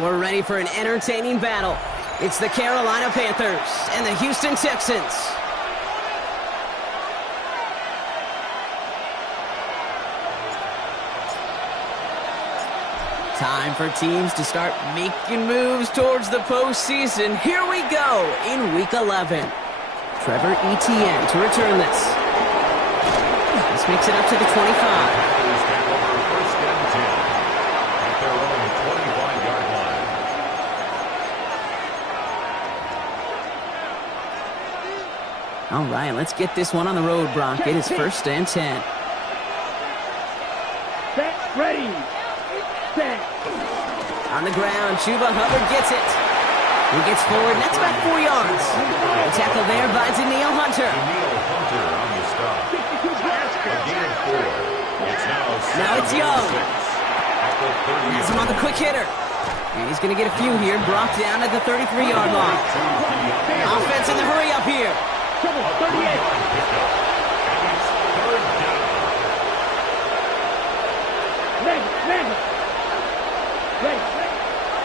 And we're ready for an entertaining battle. It's the Carolina Panthers and the Houston Texans. Time for teams to start making moves towards the postseason. Here we go in Week 11. Trevor Etienne to return this. This makes it up to the 25. All right, let's get this one on the road, Brock. It is 1st and 10. Set, ready, set. On the ground, Chuba Hubbard gets it. He gets forward, and that's about 4 yards. The tackle there by Daniil Hunter. On the stop. A gain of 4. It's now it's Young. Has him on the quick hitter. And he's going to get a few here. Brock down at the 33-yard line. Offense in the hurry up here. 38.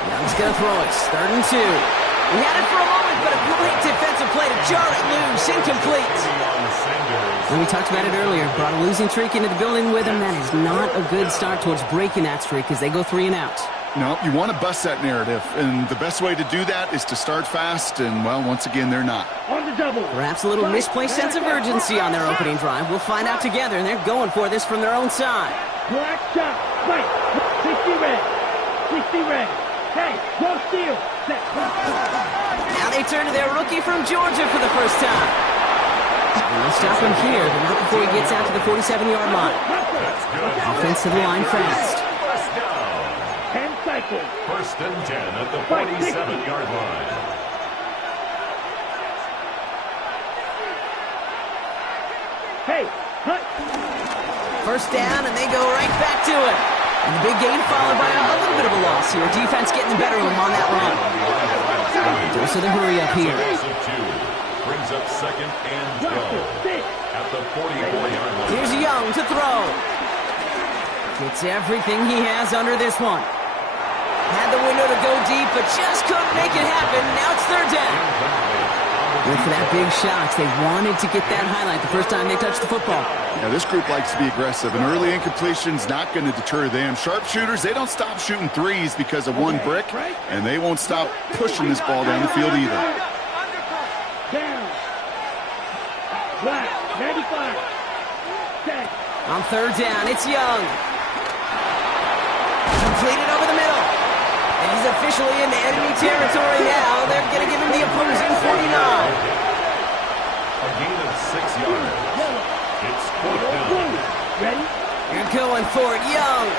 Young's going to throw it. 3rd and 2. He had it for a moment, but a great defensive play to jar it loose. Incomplete. And we talked about it earlier. Brought a losing streak into the building with him. That is not a good start towards breaking that streak as they go 3 and out. No, you want to bust that narrative, and the best way to do that is to start fast, and, well, once again, they're not. On the double. Perhaps a little misplaced sense of urgency on their opening drive. We'll find out together, and they're going for this from their own side. Black shot, right, 60 red, 60 red. Hey, no steal. Now they turn to their rookie from Georgia for the first time. And they'll stop him here, but not before he gets out to the 47-yard line. Offense to the line fast. 10 cycles. 1st and 10 at the 47-yard line. Hey, hut. 1st down, and they go right back to it. And the big gain followed by a little bit of a loss here. Defense getting the better of them on that run. Dose of the hurry up here. Brings up 2nd and 12 at the 44-yard line. Here's Young to throw. Gets everything he has under this one. Had the window to go deep, but just couldn't make it happen. Now it's 3rd down. Went for that big shot. They wanted to get that highlight the first time they touched the football. Now, this group likes to be aggressive, and early incompletion's not going to deter them. Sharpshooters, they don't stop shooting threes because of one brick, and they won't stop pushing this ball down the field either. Down. Black, 95. Set. On 3rd down, it's Young. Completed over the middle. And he's officially into enemy territory now. They're going to give him the opposing 49. A gain of 6 yards. It's 4th down. Ready? You're going for it, Young.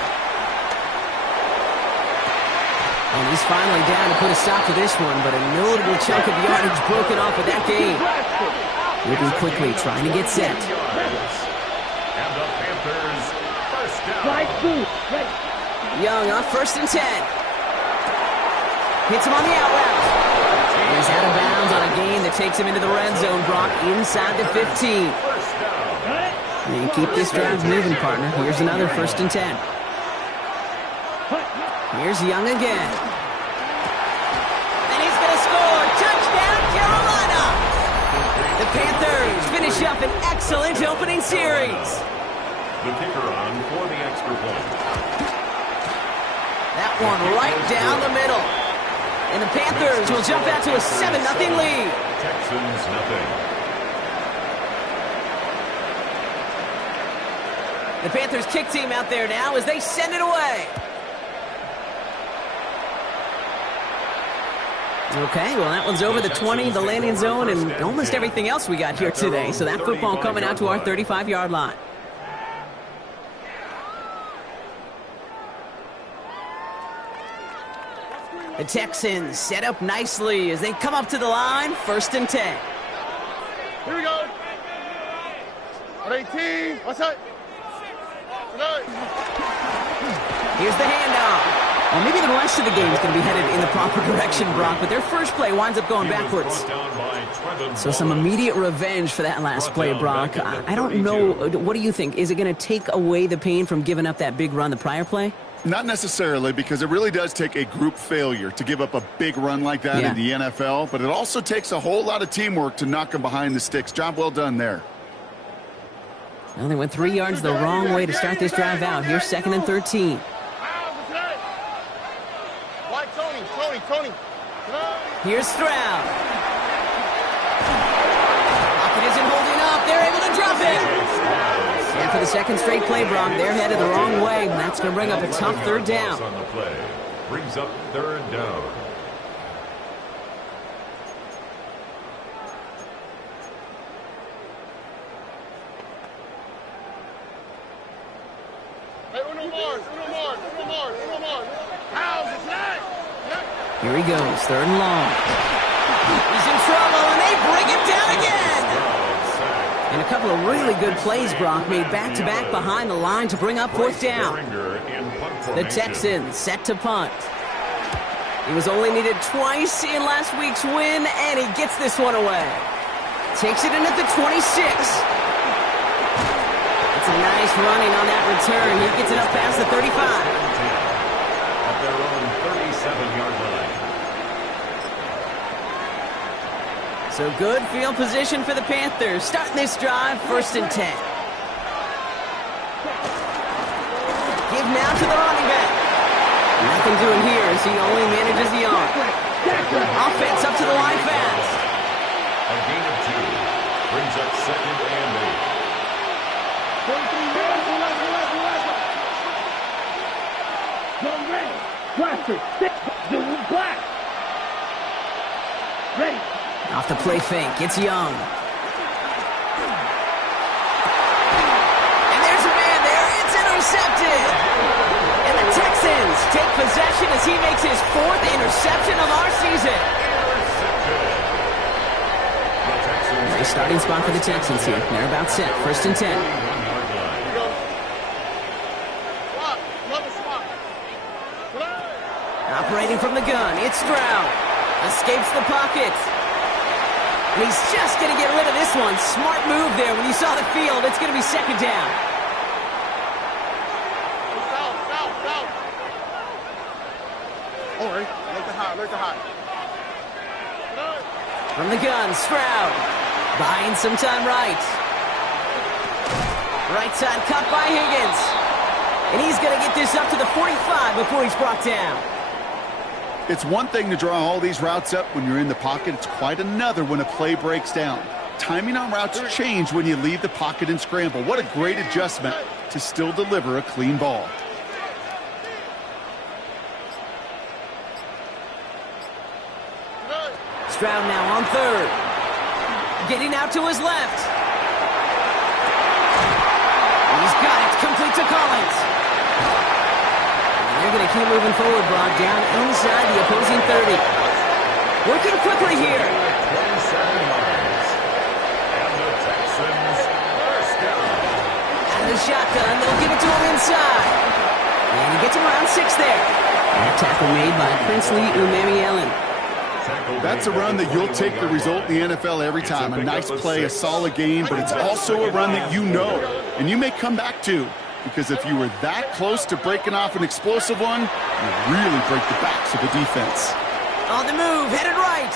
And he's finally down to put a stop to this one, but a notable chunk of yardage broken off with that game. Moving quickly, trying to get set. And the Panthers 1st down. Slide through. Ready. Young on 1st and 10. Hits him on the out route. He's out of bounds on a gain that takes him into the red zone, Brock, inside the 15. And keep this drive moving, partner. Here's another 1st and 10. Here's Young again. And he's going to score. Touchdown, Carolina! The Panthers finish up an excellent opening series. The kicker on for the extra point. That one right down the middle. And the Panthers will jump out to a 7-0 lead. Texans nothing. The Panthers kick team out there now as they send it away. Okay, well, that one's over the 20, the landing zone, and almost everything else we got here today. So that football coming out to our 35-yard line. The Texans set up nicely as they come up to the line, 1st and 10. Here we go. On 18. What's that? Here's the handoff. Well, maybe the rest of the game is going to be headed in the proper direction, Brock, but their first play winds up going backwards. So some immediate revenge for that last play, Brock. I don't know. What do you think? Is it going to take away the pain from giving up that big run the prior play? Not necessarily, because it really does take a group failure to give up a big run like that in the NFL, but it also takes a whole lot of teamwork to knock them behind the sticks. Job well done there. Well, they went 3 yards the wrong way to start this drive out. Here's 2nd and 13. Tony. Here's Stroud. Pocket isn't holding up. They're able to drop it. And for the second straight play, Brock, they're headed the wrong way. And that's going to bring up a tough 3rd down. On the play. Brings up 3rd down. Here he goes, 3rd and long. He's in trouble, and they bring him down again. And a couple of really good plays, Brock, made back-to-back behind the line to bring up 4th down. The Texans set to punt. He was only needed twice in last week's win, and he gets this one away. Takes it in at the 26. It's a nice running on that return. He gets it up past the 35. At their own 37-yard line. So good field position for the Panthers. Starting this drive, 1st and 10. Give now to the running back. Nothing doing here as he only manages the arm. Offense up to the line fast. A gain of 2. Brings up 2nd and 8. Go red. Blaster. The black. Ready. Off the play fake. It's Young. And there's a man there. It's intercepted. And the Texans take possession as he makes his 4th interception of our season. Nice starting spot for the Texans here. They're about set. 1st and 10. Operating from the gun. It's Stroud. Escapes the pocket. And he's just going to get rid of this one. Smart move there when you saw the field. It's going to be 2nd down. All right, like the hot. From the gun, Stroud. Buying some time right. Right side cut by Higgins. And he's going to get this up to the 45 before he's brought down. It's one thing to draw all these routes up when you're in the pocket. It's quite another when a play breaks down. Timing on routes change when you leave the pocket and scramble. What a great adjustment to still deliver a clean ball. Stroud now on 3rd. Getting out to his left. He's got it. Complete to Collins. They're going to keep moving forward, Brock, down inside the opposing 30. Working quickly here. 27 yards. And the Texans first down. Out of the shotgun, they'll give it to him inside. And he gets him around 6 there. That tackle made by Princely Umamielen. That's a run that you'll take the result in the NFL every time. A nice play, a solid game, but it's also a run that you know, and you may come back to. Because if you were that close to breaking off an explosive one, you really break the backs of the defense. On the move, headed right.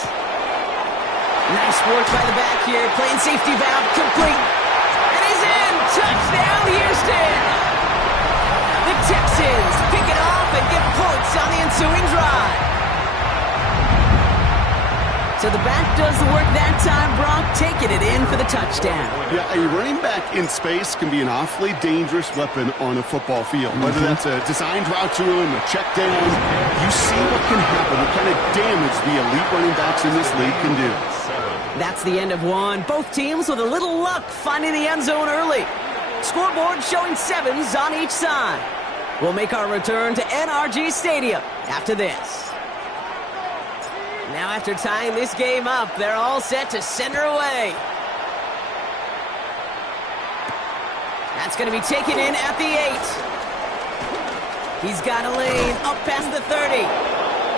Nice work by the back here. Playing safety valve, complete. And he's in. Touchdown, Houston. The Texans pick it off and get points on the ensuing drive. So the back does the work that time, Brock, taking it in for the touchdown. Yeah, a running back in space can be an awfully dangerous weapon on a football field. Whether that's a designed route to him, a check down, you see what can happen, what kind of damage the elite running backs in this league can do. That's the end of one. Both teams with a little luck finding the end zone early. Scoreboard showing 7s on each side. We'll make our return to NRG Stadium after this. Now after tying this game up, they're all set to send her away. That's going to be taken in at the 8. He's got a lane up past the 30.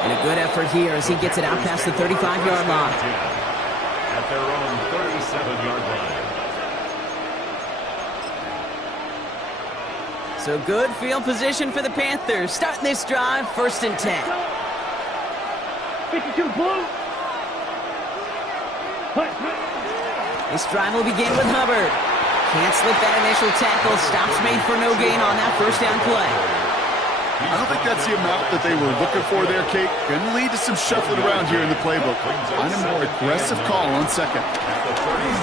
And a good effort here as he gets it out past the 35-yard line. At their own 37-yard line. So good field position for the Panthers. Starting this drive, 1st and 10. 52 Blue. This drive will begin with Hubbard. Can't slip that initial tackle. Stops made for no gain on that 1st down play. I don't think that's the amount that they were looking for there, Kate. Going to lead to some shuffling around here in the playbook. Find a more aggressive call on 2nd.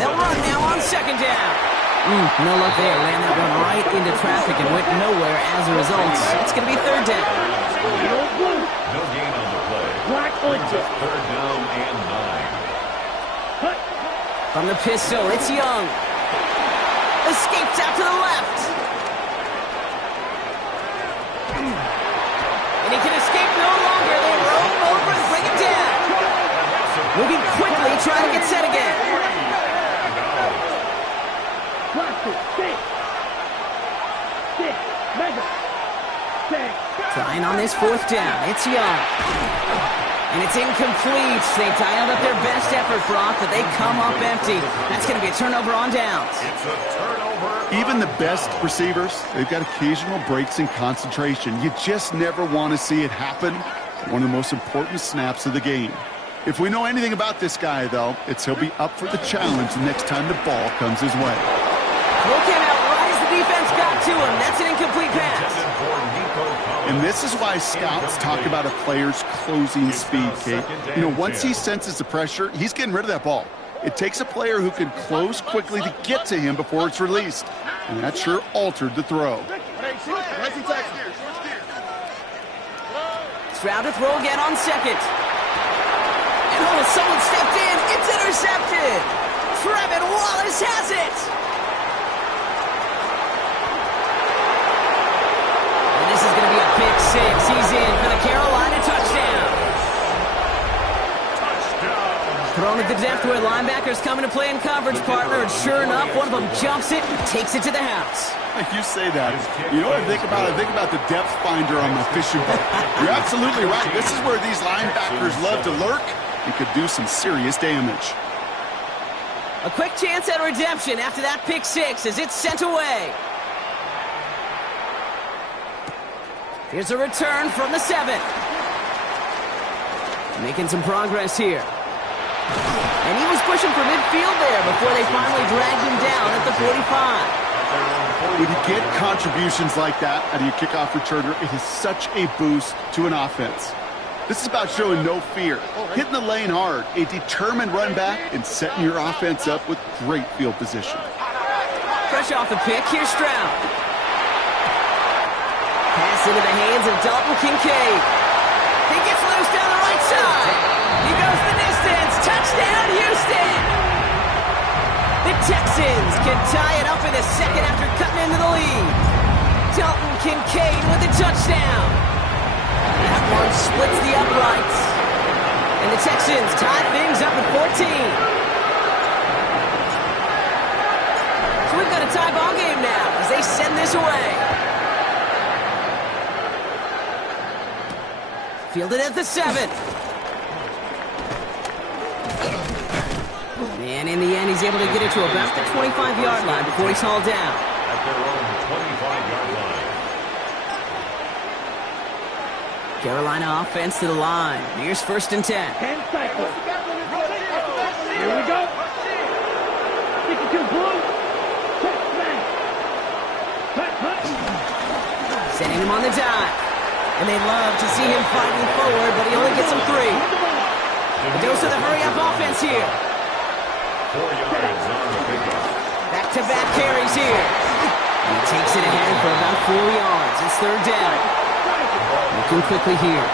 They'll run now on 2nd down. No luck there. Ran that one right into traffic and went nowhere as a result. It's going to be 3rd down. No gain on the play. Brings up 3rd down and 9. From the pistol, it's Young. Escapes out to the left. And he can escape no longer. They roll him over and bring him down. Moving quickly, trying to get set again. Trying on this 4th down. It's Young. And it's incomplete. They dialed up their best effort, Brock, but they come up empty. That's going to be a turnover on downs. It's a turnover. Even the best receivers, they've got occasional breaks in concentration. You just never want to see it happen. One of the most important snaps of the game. If we know anything about this guy, though, it's he'll be up for the challenge the next time the ball comes his way. Throw came out right as the defense got to him. That's an incomplete pass. And this is why scouts talk about a player's closing speed, Kate. You know, once he senses the pressure, he's getting rid of that ball. It takes a player who can close quickly to get to him before it's released. And that sure altered the throw. Stroud to throw again on 2nd. And someone stepped in. It's intercepted. Trevin Wallace has it. This is going to be a pick 6. He's in for the Carolina touchdown. Thrown at the depth where linebackers come into play in coverage, partner, and sure enough, one of them jumps it and takes it to the house. You say that. You know what I think about? I think about the depth finder on my fishing boat. You're absolutely right. This is where these linebackers love to lurk and could do some serious damage. A quick chance at redemption after that pick 6 as it's sent away. Here's a return from the 7. Making some progress here. And he was pushing for midfield there before they finally dragged him down at the 45. When you get contributions like that out of your kickoff returner, it is such a boost to an offense. This is about showing no fear, hitting the lane hard, a determined run back, and setting your offense up with great field position. Fresh off the pick, here's Stroud. Pass into the hands of Dalton Kincaid. He gets loose down the right side. He goes the distance. Touchdown, Houston! The Texans can tie it up in the 2nd after cutting into the lead. Dalton Kincaid with the touchdown. That one splits the uprights. And the Texans tie things up at 14. So we've got a tie ball game now as they send this away. Fielded at the 7. And in the end, he's able to get it to about the 25-yard line before he's hauled down. At their own 25-yard line. Carolina offense to the line. Here's 1st and 10. 10 cycles. Here we go. 62 Blue. Sending him on the dive. And they love to see him fighting forward, but he only gets them 3. A dose of the hurry-up offense here. 4 yards on the pickup. Back-to-back carries here. And he takes it ahead for about 4 yards. It's 3rd down. Looking quickly here. 37.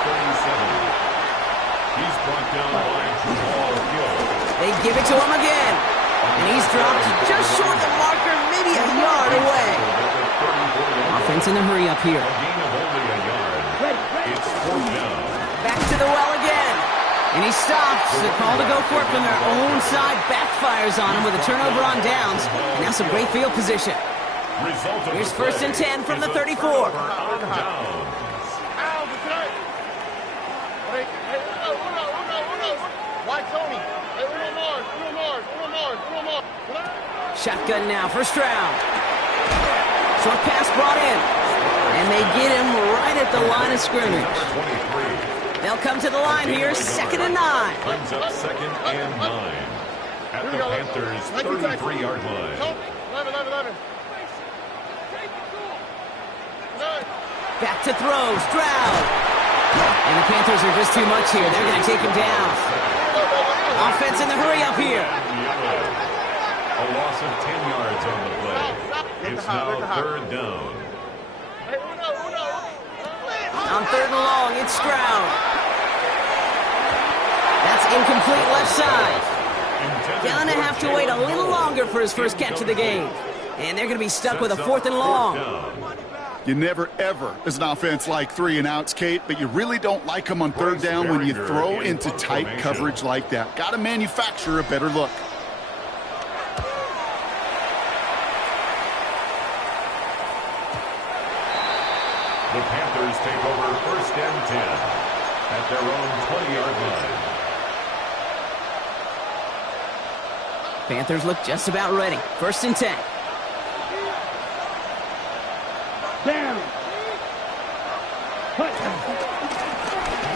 He's brought down by Jamal Gill. They give it to him again. And he's dropped just short of the marker, maybe a yard away. Offense in the hurry-up here. A gain of only a yard. It's 4th down. Back to the well again. And he stops. The call to go for it from their own side backfires on him with a turnover on downs. And now some great field position. Here's 1st and 10 from the 34. Shotgun now for Stroud. Short pass brought in. And they get him right at the line of scrimmage. They'll come to the line here, 2nd and 9. Brings up 2nd and 9 at the Panthers' 33-yard line. 11. Back to throw, Stroud. And the Panthers are just too much here. They're going to take him down. Offense in the hurry up here. A loss of 10 yards on the play. It's now 3rd down. On 3rd and long, it's Stroud. That's incomplete left side. Gonna have to wait a little longer for his first catch of the game. And they're going to be stuck with a 4th and long. You never, ever, as an offense, like 3 and outs, Kate, but you really don't like them on 3rd down when you throw into tight coverage like that. Got to manufacture a better look. The Panthers take over 1st and 10 at their own 20-yard line. Panthers look just about ready. 1st and 10. Down.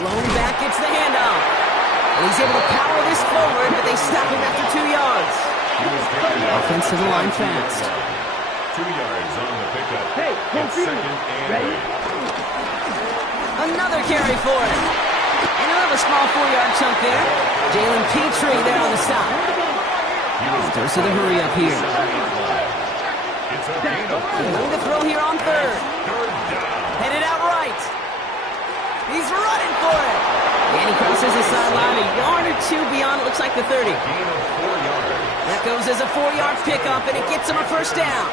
Lone back gets the handoff. And he's able to power this forward, but they stop him after 2 yards. Offense to the line fast. 2 yards on the pickup. Hey, It's 2nd and 8. Another carry for him. And another small 4-yard chunk there. Jalen Petrie there on the stop. Goes to the hurry up here. It's a gain of 4. Going to throw here on 3rd. Headed out right. He's running for it. And he crosses the sideline a yard or 2 beyond, it looks like the 30. Gain of 4 yards. That goes as a 4-yard pickup, and it gets him a 1st down.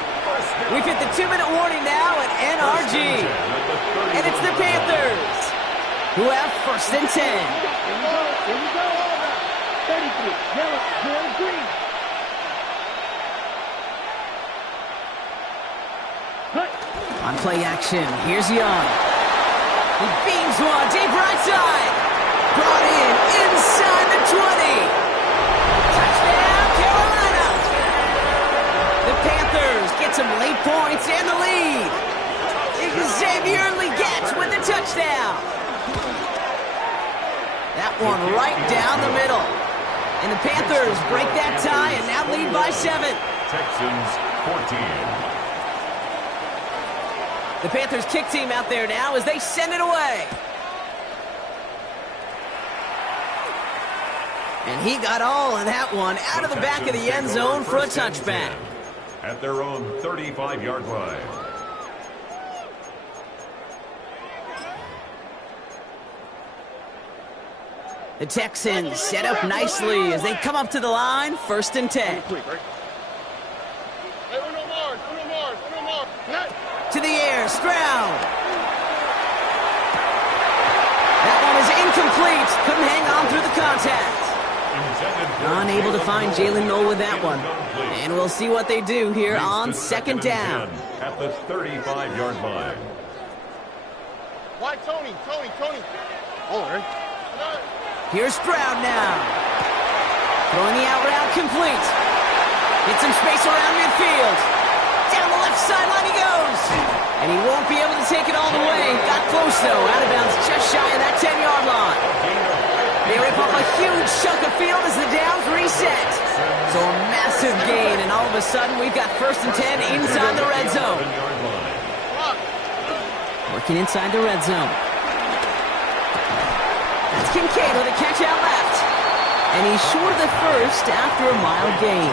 We've hit the 2-minute warning now at NRG. And it's the Panthers who have 1st and 10. Here we go. 33. Yellow, green. On play action, here's Young. He beams one, deep right side. Brought in, inside the 20. Touchdown, Carolina. The Panthers get some late points and the lead. Xavier Legette with the touchdown. That one right down the middle. And the Panthers break that tie and now lead by 7. Texans 14. The Panthers kick team out there now as they send it away. And he got all of that one out of the back of the end zone for a touchback. At their own 35-yard line. The Texans set up nicely as they come up to the line, 1st and 10. To the air, Stroud. That one is incomplete. Couldn't hang on through the contact. Unable to find Jalen Noel with that one. And we'll see what they do here on 2nd down. At the 35-yard line. Why Tony? Over. Here's Stroud now. Throwing the out route complete. Gets some space around midfield. Down the left sideline he goes. And he won't be able to take it all the way. Got close, though. Out of bounds just shy of that 10-yard line. They rip up a huge chunk of field as the downs reset. So a massive gain, and all of a sudden we've got 1st and 10 inside the red zone. Working inside the red zone. That's Kincaid with a catch out left. And he's short of the first after a mile gain.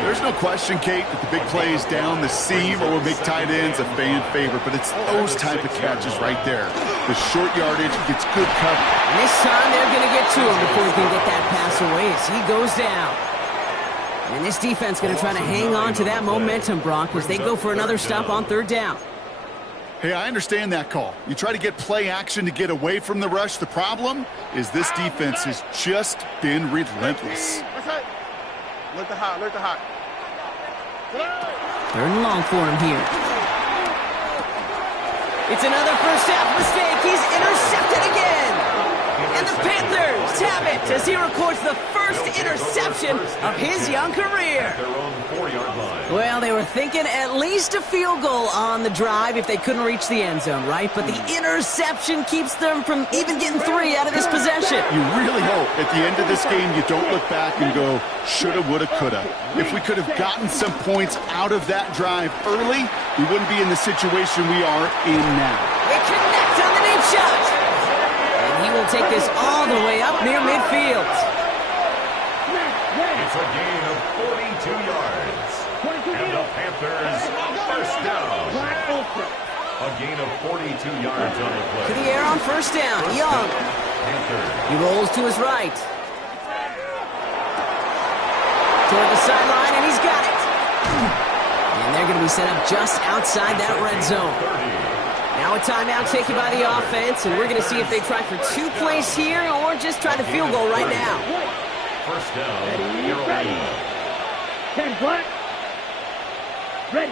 There's no question, Kate, that the big plays down the seam or will make tight ends a fan favorite, but it's those type of catches right there. The short yardage gets good coverage. And this time they're going to get to him before he can get that pass away as he goes down. And this defense going to try to hang on to that momentum, Brock, as they go for another stop on 3rd down. Hey, I understand that call. You try to get play action to get away from the rush. The problem is this defense has just been relentless. Alert the hot. 3rd and long for him here. It's another first half mistake. He's intercepted again. And the Panthers have it as he records the first interception of his young career. Well, they were thinking at least a field goal on the drive if they couldn't reach the end zone, right? But the interception keeps them from even getting 3 out of this possession. You really hope at the end of this game you don't look back and go, shoulda, woulda, coulda. If we could have gotten some points out of that drive early, we wouldn't be in the situation we are in now. They connect on the deep shot. And he will take this all the way up near midfield. It's a gain of 42 yards. And the Panthers first down. A gain of 42 yards on the play. To the air on first down. Young. He rolls to his right. Toward the sideline, and he's got it. And they're going to be set up just outside that red zone. Now a timeout taken by the offense, and we're going to see if they try for 2 plays here or just try the field goal right now. First down, Carolina. 10 black. Ready.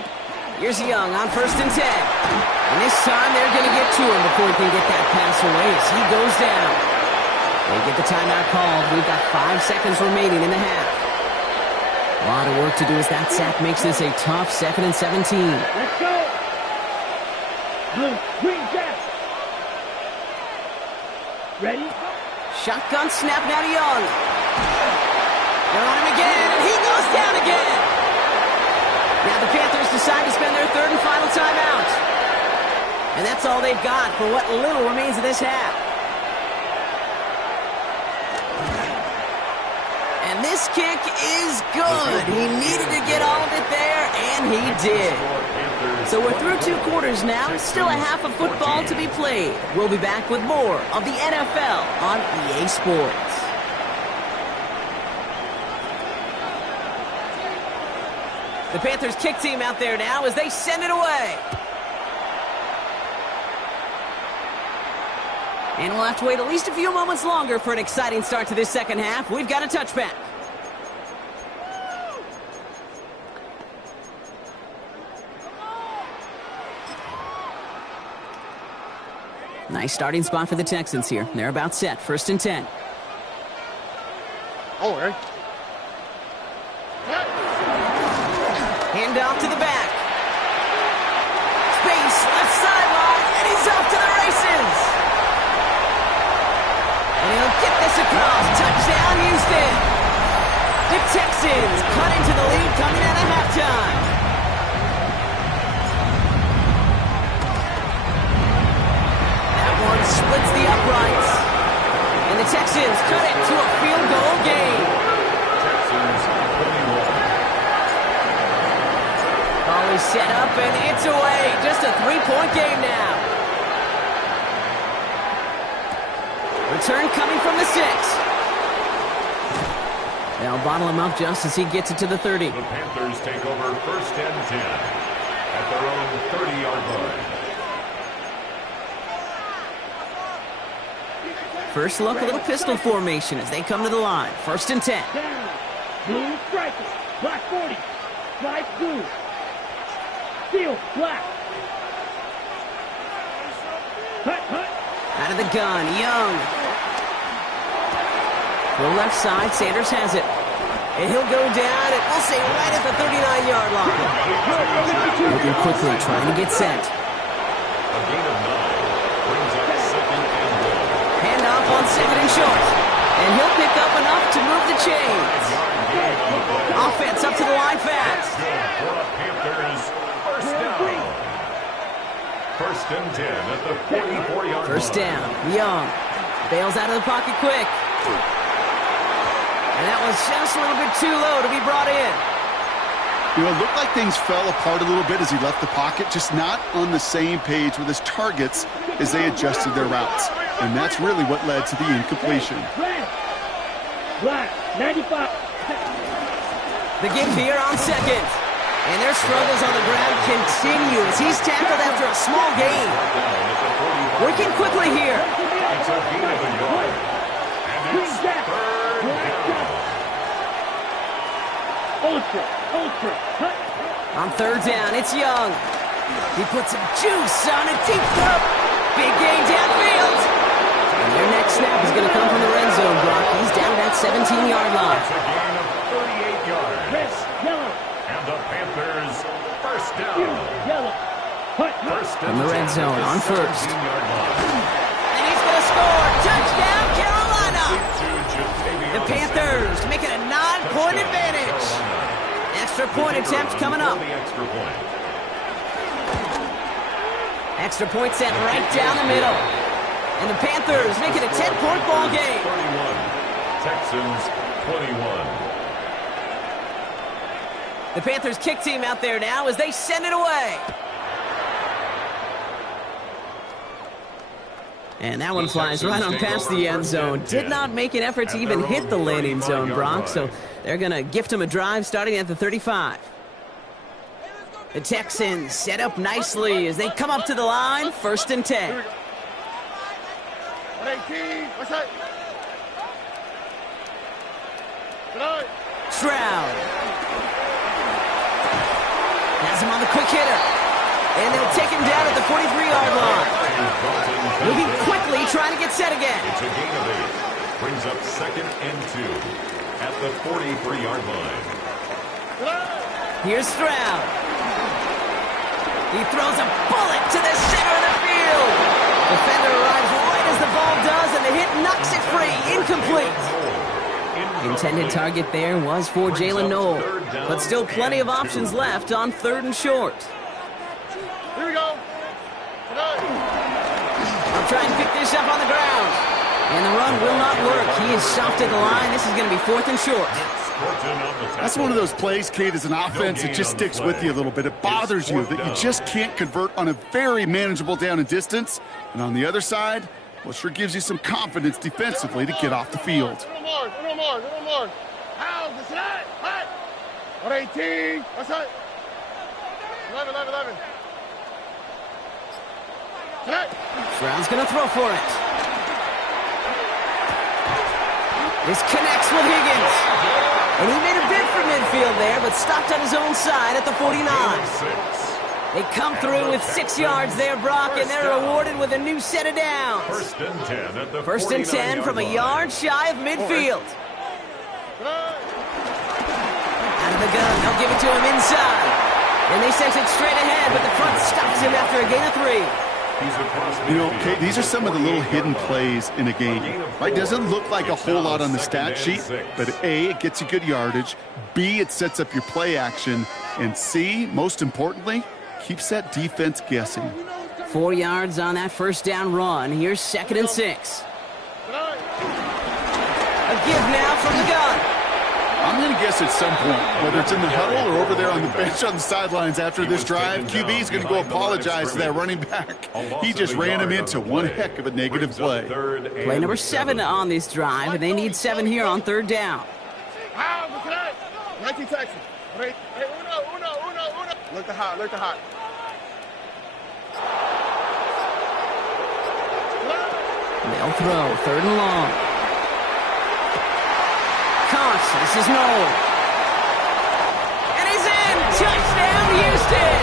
Here's Young on first and 10. And this time they're going to get to him before he can get that pass away as he goes down. They get the timeout called. We've got 5 seconds remaining in the half. A lot of work to do as that sack makes this a tough 2nd and 17. Let's go. Blue, green, jack. Ready? Shotgun snap now to Young. They're on him again, and he goes down again. Now the Panthers decide to spend their 3rd and final timeout. And that's all they've got for what little remains of this half. And this kick is good. He needed to get all of it there, and he did. So we're through 2 quarters now. Still a half of football to be played. We'll be back with more of the NFL on EA Sports. The Panthers kick team out there now as they send it away. And we'll have to wait at least a few moments longer for an exciting start to this second half. We've got a touchback. Nice starting spot for the Texans here. They're about set. 1st and 10. Oh, Eric. Hand off to the back. Space, left sideline, and he's off to the races. And he'll get this across. Touchdown, Houston. The Texans cut into the lead coming out of halftime. That one splits the uprights. And the Texans cut it to a field goal game. Texans 21. Ball is set up, and it's away. Just a 3-point game now. Return coming from the 6. They'll bottle him up just as he gets it to the 30. The Panthers take over 1st and 10 at their own 30-yard line. First look, a little pistol formation as they come to the line. 1st and 10. Down. Blue, striker. Black 40. Slide blue. Steel, black. Hut, hut. Out of the gun, Young. The left side, Sanders has it. And he'll go down, and we'll say right at the 39-yard line. Moving quickly, trying to get set. A gain of 9 brings up 2nd and goal. Handoff on 2nd and short. And he'll pick up enough to move the chains. Offense up to the line fast. For the Panthers, first down. 1st and 10 at the 44-yard line. First down, Young. Bails out of the pocket quick. And that was just a little bit too low to be brought in. You know, it looked like things fell apart a little bit as he left the pocket, just not on the same page with his targets as they adjusted their routes. And that's really what led to the incompletion. Red. Black, 95. The give here on 2nd. And their struggles on the ground continue as he's tackled after a small gain. Working quickly here. It's a gain of a yard. And it's 3rd down. Ultra, hut. On 3rd down, it's Young. He puts some juice on a deep throw. Big gain downfield. And their next next snap is going to come from the red zone, Brock. He's down at that 17-yard line. It's a gain of 38 yards. Red, yellow. And the Panthers first down. Yellow. First From the red zone on first. 17-yard line. And he's going to score. Touchdown, Carolina. To The Panthers make it a 9-point advantage. Extra point attempt coming up. Extra point sent right down the middle. And the Panthers make it a 10-point ball game. 31. Texans 21. The Panthers kick team out there now as they send it away. And that one flies right on past the end zone. Did not make an effort to even hit the landing zone, Brock. So they're going to gift him a drive starting at the 35. The Texans set up nicely as they come up to the line. 1st and 10. 118. What's that? Stroud has him on the quick hitter. And they'll take him down at the 43-yard line. Moving quickly, trying to get set again. It's a gain of 8. Brings up 2nd and 2 at the 43-yard line. Here's Stroud. He throws a bullet to the center of the field. Defender arrives right as the ball does, and the hit knocks it free. Incomplete. Intended target there was for Jalen Noel, but still plenty of options left on 3rd and short. Here we go. I'll try and pick this up on the ground. And the run will not work. He is stopped at the line. This is going to be 4th and short. That's one of those plays, Kate, as an offense, it just sticks with you a little bit. It bothers you that you just can't convert on a very manageable down and distance. And on the other side, well, it sure gives you some confidence defensively to get off the field. No more. How? This is that. 118. What's that? 11. Stroud's going to throw for it. This connects with Higgins. And he made a bid for midfield there, but stopped on his own side at the 49. They come through with 6 yards there, Brock, and they're rewarded with a new set of downs. 1st and 10 at the 1st and 10 from a yard shy of midfield. Out of the gun, they'll give it to him inside. And they sent it straight ahead, but the front stops him after a gain of 3. You know, Kate, these are some of the little hidden plays in a game. Right? Doesn't look like a whole lot on the stat sheet, but A, it gets you good yardage. B, it sets up your play action. And C, most importantly, keeps that defense guessing. 4 yards on that 1st down run. Here's 2nd and 6. A give now from the gun. I'm going to guess at some point, whether it's in the huddle or over there on the bench on the sidelines after this drive, QB is going to go apologize to that running back. He just ran him into one heck of a negative play. Play number 7 on this drive, and they need 7 here on 3rd down. 19 Texas. Hey, uno. Look the hot. They'll throw 3rd and long. This is Noel. And he's in! Touchdown, Houston!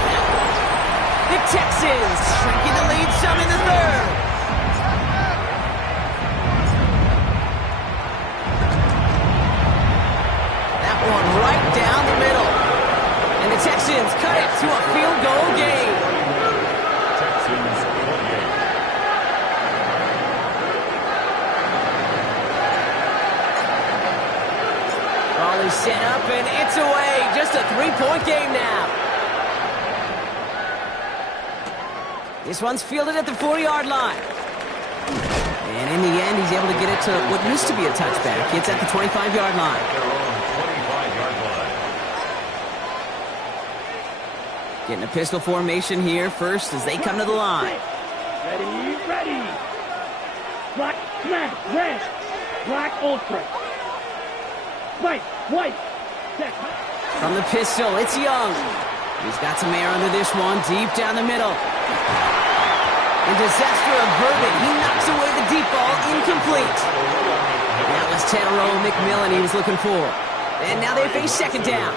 The Texans shrinking the lead some in the 3rd. That one right down the middle. And the Texans cut it to a field goal game. Texans 28. Ball is set up and it's away. Just a 3-point game now. This one's fielded at the 4-yard line. And in the end, he's able to get it to what used to be a touchback. It's at the 25-yard line. Their own 25-yard line. Getting a pistol formation here first as they come to the line. Ready. Black, red. Black, ultra. White. Check. From the pistol, it's Young. He's got some air under this one, deep down the middle. And disaster averted. He knocks away the deep ball, incomplete. That was Tedero McMillan he was looking for. And now they face 2nd down.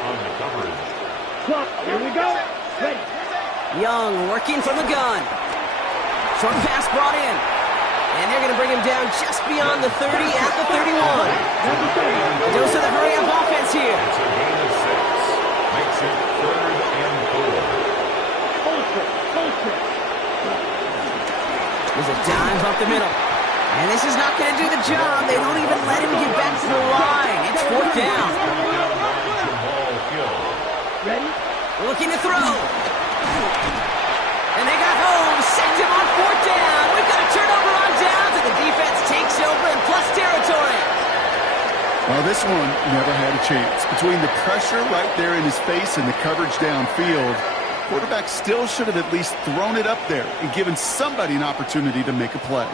Clock, here we go. Ready. Young working from the gun. Short pass brought in. And they're going to bring him down just beyond the 30 at the 31. A dose of the hurry-up offense here. It's a gain of 6. Makes it 3rd and 4. There's a dive up the middle. And this is not going to do the job. They don't even let him get back to the line. It's 4th down. Ready? Looking to throw. And they got home. Sacked him on 4th down. We've got a turnover on downs, and the defense takes over in plus territory. Well, this one never had a chance. Between the pressure right there in his face and the coverage downfield, quarterback still should have at least thrown it up there and given somebody an opportunity to make a play.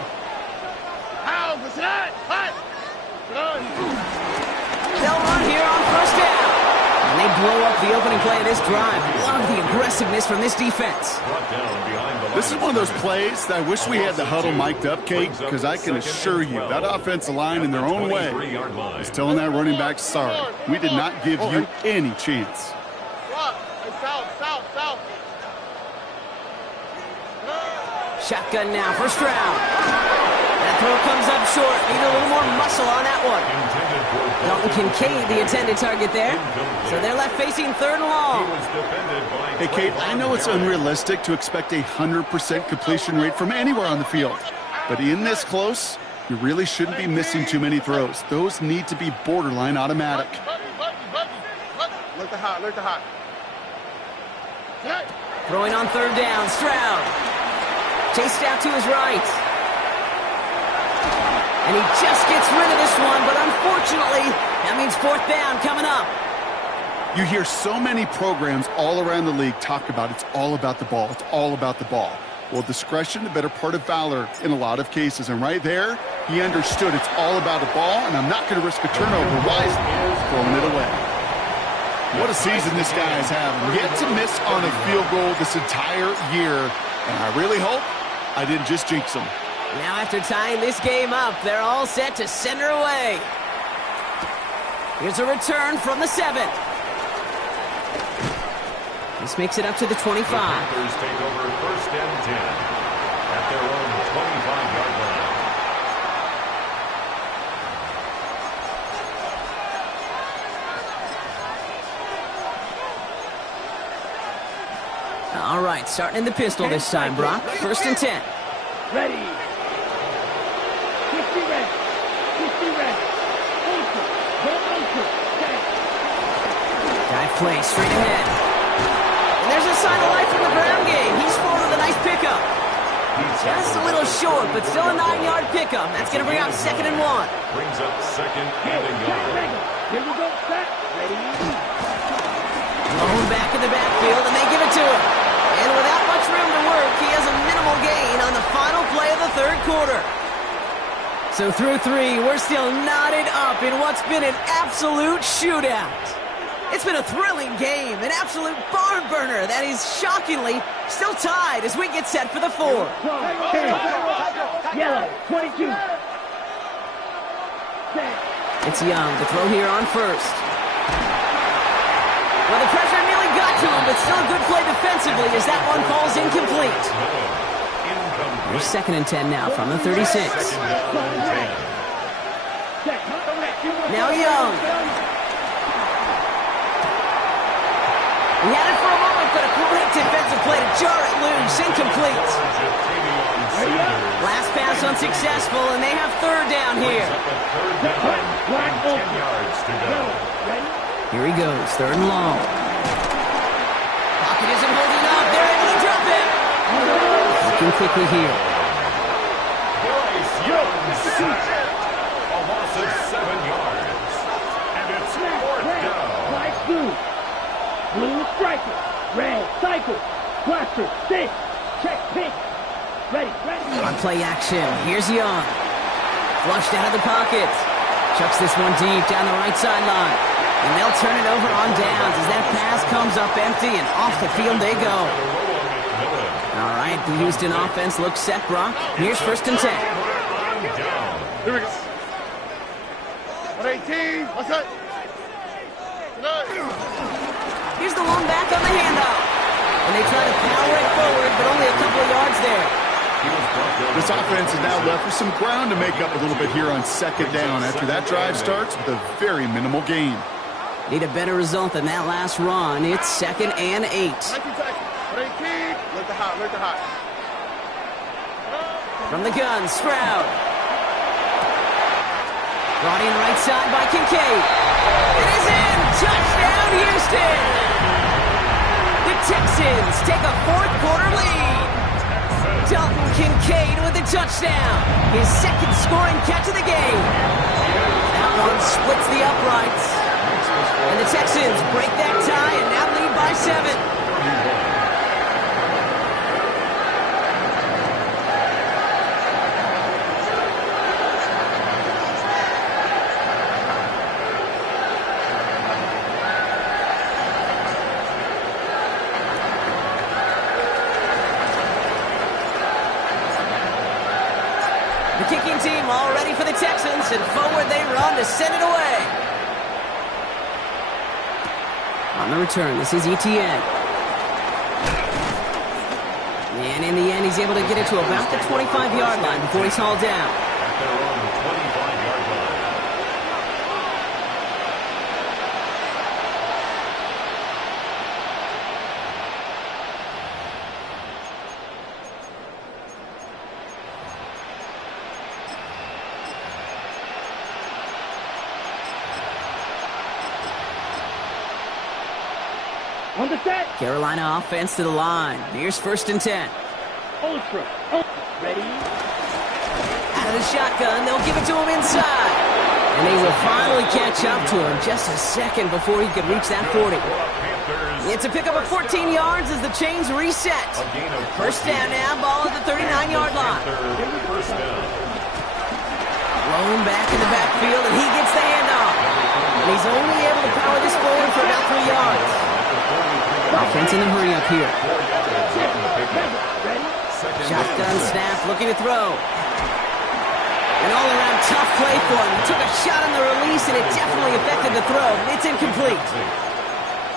They'll run here on 1st down. And they blow up the opening play of this drive. Love the aggressiveness from this defense. This is one of those plays that I wish we had the huddle mic'd up, Kate, because I can assure you that offensive line in their own way is telling that running back, sorry, we did not give you any chance. Shotgun now, 1st round. That throw comes up short. Need a little more muscle on that one. Dalton Kincaid, the intended target there. So they're left facing 3rd and long. Hey, Kate, I know it's unrealistic to expect a 100% completion rate from anywhere on the field. But in this close, you really shouldn't be missing too many throws. Those need to be borderline automatic. Look the hot. Throwing on 3rd down, Stroud. Chased out to his right. And he just gets rid of this one, but unfortunately, that means 4th down coming up. You hear so many programs all around the league talk about it's all about the ball. It's all about the ball. Well, discretion, the better part of valor in a lot of cases. And right there, he understood it's all about the ball, and I'm not going to risk a turnover. Wisely throwing it away. What a season this guy is having. Yet to miss on a field goal this entire year. And I really hope I didn't just jinx him. Now after tying this game up, they're all set to send her away. Here's a return from the 7. This makes it up to the 25. The Panthers take over 1st and 10 at their own 25-yard line. All right, starting in the pistol this time, Brock. 1st and 10. Ready. 50 red. 50 red. Ultra. Go ultra. Dive play straight ahead. And there's a sign of life from the ground game. He's forward with a nice pickup. Just a little short, but still a 9-yard pickup. That's going to bring out 2nd and 1. Brings up 2nd and a yard. Here we go. Set. Ready. Blown back in the backfield, and they give it to him. And without much room to work, he has a minimal gain on the final play of the 3rd quarter. So through 3, we're still knotted up in what's been an absolute shootout. It's been a thrilling game, an absolute barn burner that is shockingly still tied as we get set for the 4. Yellow, 22. It's Young to throw here on 1st. Well, the pressure nearly got to him, but still a good play defensively as that one falls incomplete. Here's 2nd and 10 now from the 36. Now Young. He had it for a moment, but a great defensive play to jar it loose. Incomplete. Last pass unsuccessful, and they have 3rd down here. Here he goes, 3rd and long. Pocket isn't holding up. They're able to drop it. Looking quickly here. A loss of 7 yards. And it's 4th down. Blue striker, red cycle, cluster, stick, check pink. Ready. On play action, here's Young. Flushed out of the pocket. Chucks this one deep down the right sideline. And they'll turn it over on downs as that pass comes up empty and off the field they go. All right, the Houston offense looks set, Brock. Here's 1st and 10. Here we go. 118. What's up? Here's the one back on the handoff. And they try to power it forward, but only a couple of yards there. This offense is now left with some ground to make up a little bit here on second down after that drive starts with a very minimal gain. Need a better result than that last run. It's 2nd and 8. Look the hot. From the gun, Stroud. Brought in right side by Kincaid. It is in! Touchdown, Houston! The Texans take a fourth-quarter lead. Dalton Kincaid with a touchdown. His second scoring catch of the game. That one splits the uprights. And the Texans break that tie and now lead by 7. The kicking team all ready for the Texans, and forward they run to send it away. On the return, this is Etienne. And in the end, he's able to get it to about the 25-yard line before he's hauled down. They're on the 25-yard line. On the set. Carolina offense to the line. Here's 1st and 10. Ultra. Ready. Out of the shotgun, they'll give it to him inside. And they will finally catch up to him just a second before he could reach that 40. It's a pickup of 14 yards as the chains reset. First down now, ball at the 39-yard line. Blown back in the backfield, and he gets the handoff. And he's only able to power this forward for about 3 yards. Offense in the hurry up here. Shotgun snap, looking to throw. An all-around tough play for him. He took a shot on the release, and it definitely affected the throw. It's incomplete.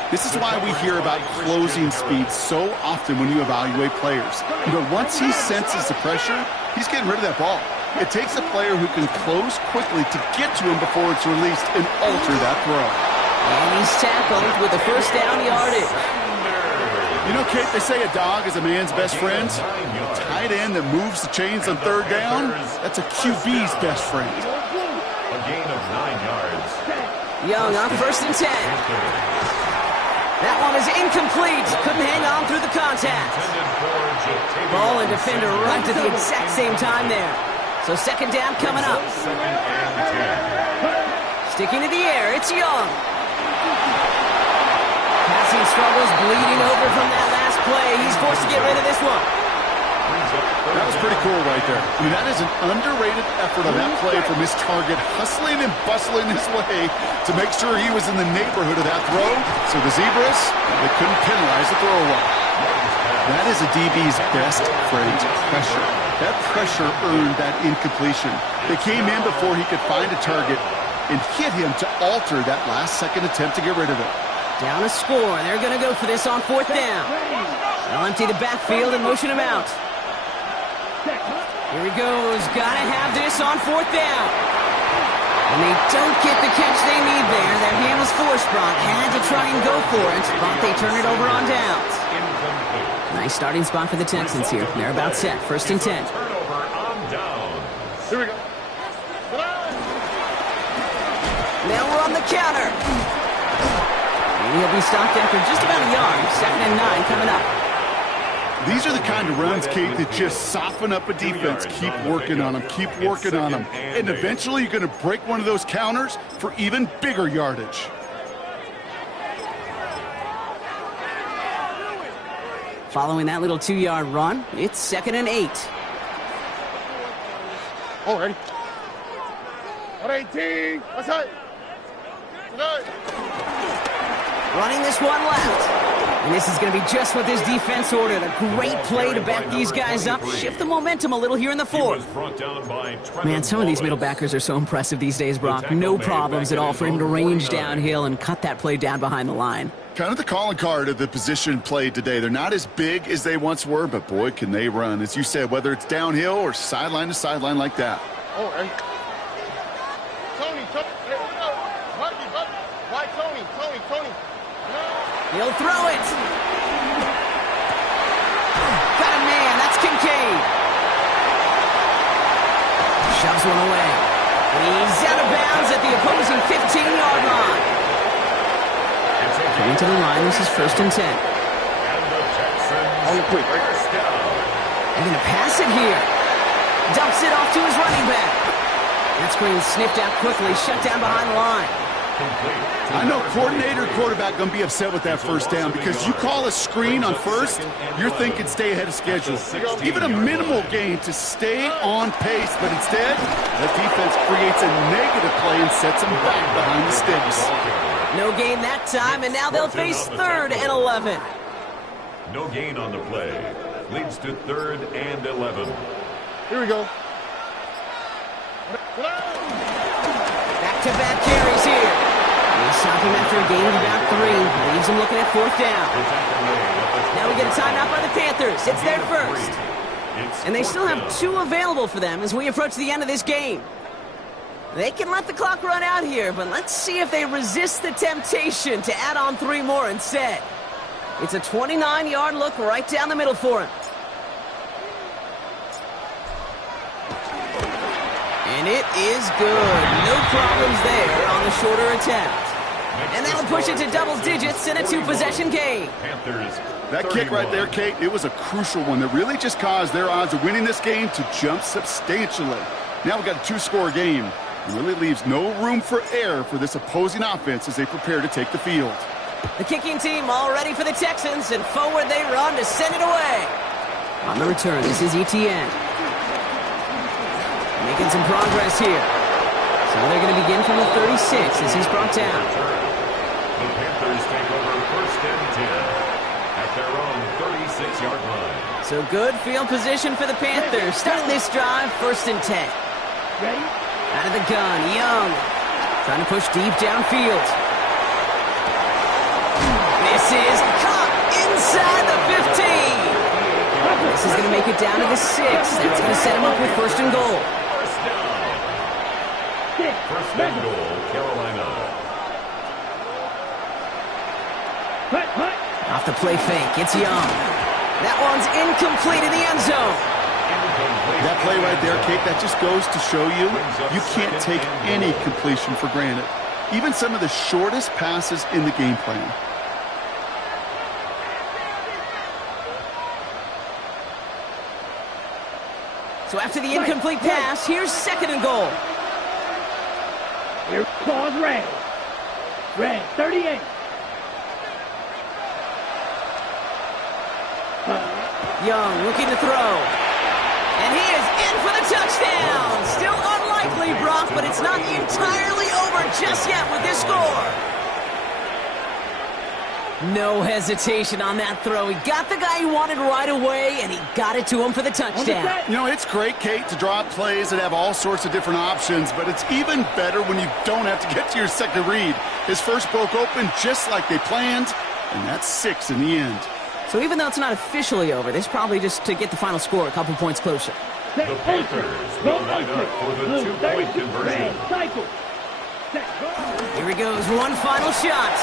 This is why we hear about closing speed so often when you evaluate players. Once he senses the pressure, he's getting rid of that ball. It takes a player who can close quickly to get to him before it's released and alter that throw. And he's tackled with the first down yardage. Kate, they say a dog is a man's best friend. Tight end that moves the chains on 3rd down, that's a QB's best friend. A gain of 9 yards. Young on 1st and 10. That one is incomplete. Couldn't hang on through the contact. Ball and defender right at the exact same time there. So 2nd down coming up. Sticking to the air, it's Young. Passing struggles, bleeding over from that last play. He's forced to get rid of this one. That was pretty cool right there. That is an underrated effort on that play from his target, hustling and bustling his way to make sure he was in the neighborhood of that throw. So the Zebras, they couldn't penalize the throwaway. That is a DB's best friend, pressure. That pressure earned that incompletion. They came in before he could find a target and hit him to alter that last-second attempt to get rid of it. Down a score. They're going to go for this on 4th down. They'll empty the backfield and motion him out. Here he goes. Got to have this on 4th down. And they don't get the catch they need there. That hand was forced, Brock. Had to try and go for it, but they turn it over on downs. Nice starting spot for the Texans here. They're about set. 1st and 10. Turnover on downs. Here we go. Now we're on the counter. And he'll be stopped after just about a yard. 2nd and 9 coming up. These are the kind of runs, Kate, that just soften up a defense. Keep working on them. Keep working on them. And eventually you're going to break one of those counters for even bigger yardage. Following that little 2-yard run, it's 2nd and 8. Oh, ready. 18. What's that? Running this one left. And this is going to be just what this defense ordered. A great play to back these guys up. Shift the momentum a little here in the 4th. Man, some of these middle backers are so impressive these days, Brock. No problems at all for him to range downhill and cut that play down behind the line. Kind of the calling card of the position played today. They're not as big as they once were, but boy, can they run. As you said, whether it's downhill or sideline to sideline like that. Oh, hey. Tony, hey, what up? Bucky. Why Tony? He'll throw it. Got a man. That's Kincaid. Shoves one away. He's out of bounds at the opposing 15-yard line. Coming to the line, this is 1st and 10. And the Texans first down. They're going to pass it here. Dumps it off to his running back. That screen sniffed out quickly, shut down behind the line. I know coordinator, quarterback going to be upset with that first down because you call a screen on first, you're thinking stay ahead of schedule. Even a minimal gain to stay on pace, but instead, the defense creates a negative play and sets them back behind the sticks. No gain that time, and now they'll face 3rd and 11. No gain on the play. Leads to 3rd and 11. Here we go. Back-to-back carries here. They stop him after a gain of about 3. Leaves him looking at 4th down. Now we get a timeout by the Panthers. It's their first. And they still have 2 available for them as we approach the end of this game. They can let the clock run out here, but let's see if they resist the temptation to add on 3 more instead. It's a 29-yard look right down the middle for him. And it is good. No problems there on the shorter attempt. And that'll push it to double digits in a 2-possession game. That kick right there, Kate, it was a crucial one that really just caused their odds of winning this game to jump substantially. Now we've got a 2-score game. It really leaves no room for error for this opposing offense as they prepare to take the field. The kicking team all ready for the Texans, and forward they run to send it away. On the return, this is Etienne. Making some progress here. So they're going to begin from the 36 as he's brought down. The Panthers take over 1st and 10 at their own 36-yard line. So good field position for the Panthers. Starting this drive, 1st and 10. Ready? Out of the gun, Young. Trying to push deep downfield. This is caught inside the 15. This is going to make it down to the 6. That's going to set him up with 1st and goal. First and goal, Carolina. Off the play fake, it's Young. That one's incomplete in the end zone. That play right there, Kate, that just goes to show you, you can't take any completion for granted. Even some of the shortest passes in the game plan. So after the incomplete pass, here's 2nd and goal. Here calls Red. Red, 38. Young looking to throw. And he is in for the touchdown. Still unlikely, Brock, but it's not entirely over just yet with this score. No hesitation on that throw. He got the guy he wanted right away, and he got it to him for the touchdown. You know, it's great, Kate, to draw up plays that have all sorts of different options, but it's even better when you don't have to get to your second read. His first broke open just like they planned, and that's 6 in the end. So even though it's not officially over, this is probably just to get the final score a couple points closer. The Panthers will line up for the 2-point conversion. Cycle. Here he goes, one final shot.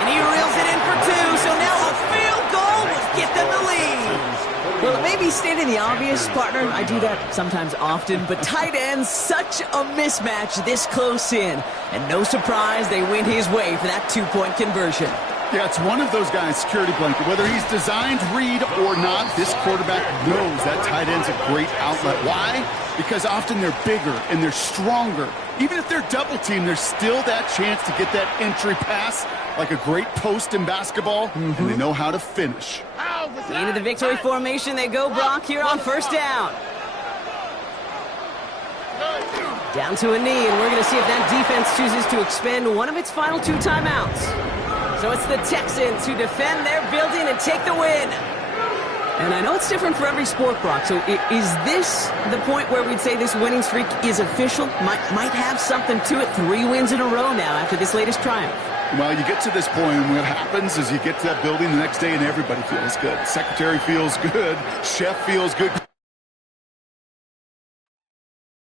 And he reels it in for 2, so now a field goal will get them the lead. Well, it may be stating the obvious, partner. I do that sometimes often, but tight ends, such a mismatch this close in. And no surprise, they win his way for that 2-point conversion. Yeah, it's one of those guys' security blanket. Whether he's designed read or not, this quarterback knows that tight end's a great outlet. Why? Because often they're bigger and they're stronger. Even if they're double teamed, there's still that chance to get that entry pass like a great post in basketball, and they know how to finish. Into the victory formation they go, Brock, here on 1st down. Down to a knee, and we're going to see if that defense chooses to expend one of its final 2 timeouts. So it's the Texans who defend their building and take the win. And I know it's different for every sport, Brock. So is this the point where we'd say this winning streak is official? Might have something to it. 3 wins in a row now after this latest triumph. Well, you get to this point, and what happens is you get to that building the next day, and everybody feels good. Secretary feels good. Chef feels good.